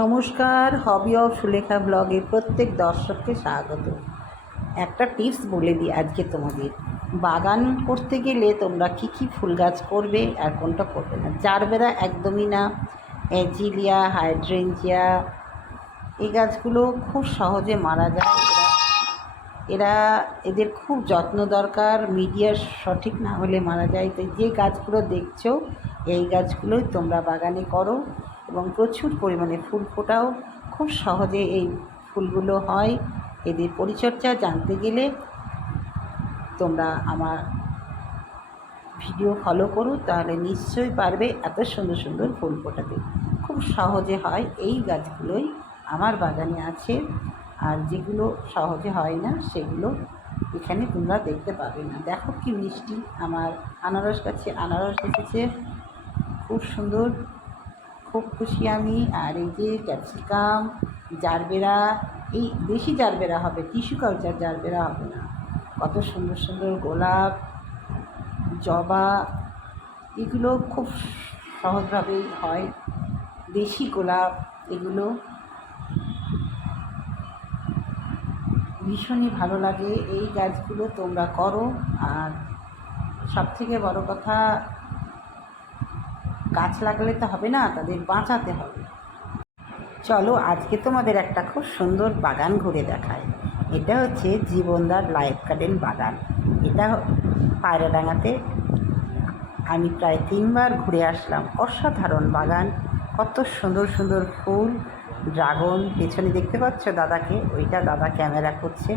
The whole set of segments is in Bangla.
নমস্কার, হবি অফ সুলেখা ব্লগে প্রত্যেক দর্শককে স্বাগত। একটা টিপস বলে দিই আজকে তোমাদের। বাগান করতে গেলে তোমরা কি ফুল গাছ করবে আর কোনটা করবে না। জারবেরা একদমই না, অ্যাজিলিয়া, হাইড্রেঞ্জিয়া, এই গাছগুলো খুব সহজে মারা যায়। এরা এদের খুব যত্ন দরকার, মিডিয়া সঠিক না হলে মারা যায়। তো যে গাছগুলো দেখছো এই গাছগুলোই তোমরা বাগানে করো এবং প্রচুর পরিমাণে ফুল ফোটাও। খুব সহজে এই ফুলগুলো হয়। এদের পরিচর্যা জানতে গেলে তোমরা আমার ভিডিও ফলো করো, তাহলে নিশ্চয়ই পারবে এত সুন্দর সুন্দর ফুল ফোটাতে। খুব সহজে হয়। এই গাছগুলোই আমার বাগানে আছে, আর যেগুলো সহজে হয় না সেগুলো এখানে তোমরা দেখতে পাবে না। দেখো কি মিষ্টি আমার আনারস গাছে আনারস এসেছে, খুব সুন্দর, খুব খুশি আমি। আর এই যে ক্যাপসিকাম, জারবেরা, এই দেশি জারবেরা হবে, টিস্যু কালচার জারবেরা হবে না। কত সুন্দর সুন্দর গোলাপ, জবা, এগুলো খুব সহজভাবেই হয়। দেশি গোলাপ, এগুলো ভীষণই ভালো লাগে। এই গাছগুলো তোমরা করো। আর সবথেকে বড় কথা, গাছ লাগালে তো হবে না, তাদের বাঁচাতে হবে। চলো আজকে তোমাদের একটা খুব সুন্দর বাগান ঘুরে দেখায়। এটা হচ্ছে জীবনদার লাইফ গার্ডেন বাগান। এটা পায়রাডাঙ্গাতে আমি প্রায় 3বার ঘুরে আসলাম। অসাধারণ বাগান, কত সুন্দর সুন্দর ফুল, ড্রাগন, পেছনে দেখতে পাচ্ছ দাদাকে, ওইটা দাদা ক্যামেরা করছে।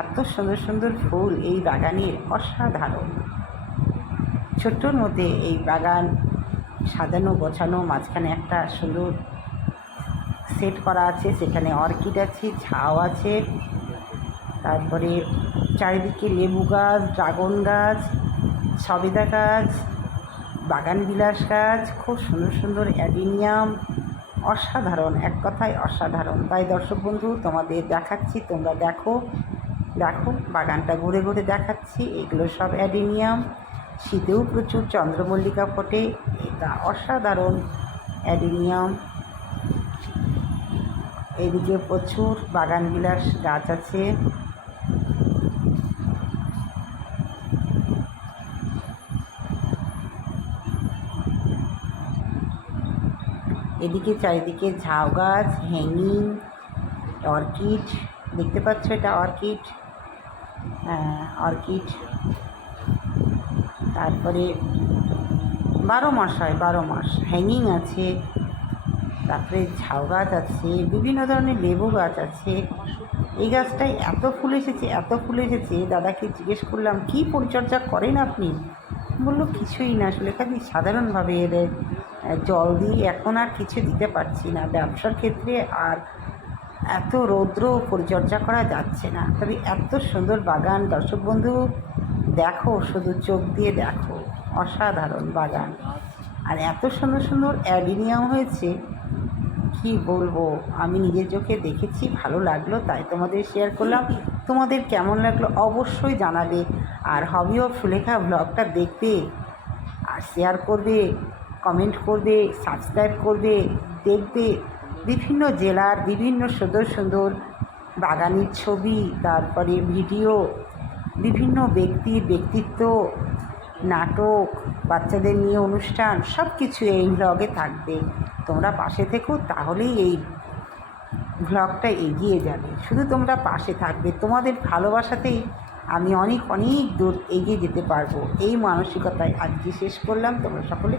এত সুন্দর সুন্দর ফুল এই বাগানের, অসাধারণ। ছোট্টর মধ্যে এই বাগান সাজানো গোছানো, মাঝখানে একটা সুন্দর সেট করা আছে, সেখানে অর্কিড আছে, ঝাউ আছে, তারপরে চারিদিকে লেবু গাছ, ড্রাগন গাছ, সবেদা গাছ, বাগান বিলাস গাছ, খুব সুন্দর সুন্দর অ্যাডিনিয়াম। অসাধারণ, এক কথায় অসাধারণ। তাই দর্শক বন্ধু তোমাদের দেখাচ্ছি, তোমরা দেখো দেখো বাগানটা ঘুরে ঘুরে দেখাচ্ছি। এগুলো সব অ্যাডিনিয়াম। শীতেও প্রচুর চন্দ্রমল্লিকা ফোটে, এটা অসাধারণ অ্যাডিনিয়াম। এদিকে প্রচুর বাগান বিলাস গাছ আছে। এদিকে চারিদিকে ঝাউ গাছ, হ্যাঙ্গিং, অর্কিড, দেখতে পাচ্ছ এটা অর্কিড, অর্কিড। তারপরে 12 মাস হয়, 12 মাস হ্যাঙ্গিং আছে। তারপরে ঝাউ গাছ আছে, বিভিন্ন ধরনের লেবু গাছ আছে। এই গাছটায় এত ফুল এসেছে, এত ফুল এসেছে, দাদাকে জিজ্ঞেস করলাম কি পরিচর্যা করেন আপনি। বললো কিছুই না, আসলে খালি সাধারণভাবে এদের জল দিই, এখন আর কিছু দিতে পারছি না ব্যবসার ক্ষেত্রে, আর এত রৌদ্র পরিচর্যা করা যাচ্ছে না। তবে এত সুন্দর বাগান দর্শক বন্ধু, দেখো, শুধু চোখ দিয়ে দেখো, অসাধারণ বাগান। আর এত সুন্দর সুন্দর অ্যাডিনিয়াম হয়েছে, কি বলবো, আমি নিজের চোখে দেখেছি, ভালো লাগলো, তাই তোমাদের শেয়ার করলাম। তোমাদের কেমন লাগলো অবশ্যই জানাবে। আর হবি অফ সুলেখা ব্লগটা দেখবে আর শেয়ার করবে, কমেন্ট করবে, সাবস্ক্রাইব করবে, দেখবে বিভিন্ন জেলার বিভিন্ন সুন্দর সুন্দর বাগানের ছবি, তারপরে ভিডিও, বিভিন্ন ব্যক্তির ব্যক্তিত্ব, নাটক, বাচ্চাদের নিয়ে অনুষ্ঠান, সব কিছু এই ব্লগে থাকবে। তোমরা পাশে থেকো, তাহলেই এই ব্লগটা এগিয়ে যাবে। শুধু তোমরা পাশে থাকবে, তোমাদের ভালোবাসাতেই আমি অনেক অনেক দূর এগিয়ে যেতে পারবো। এই মানসিকতায় আজকে শেষ করলাম। তোমরা সকলে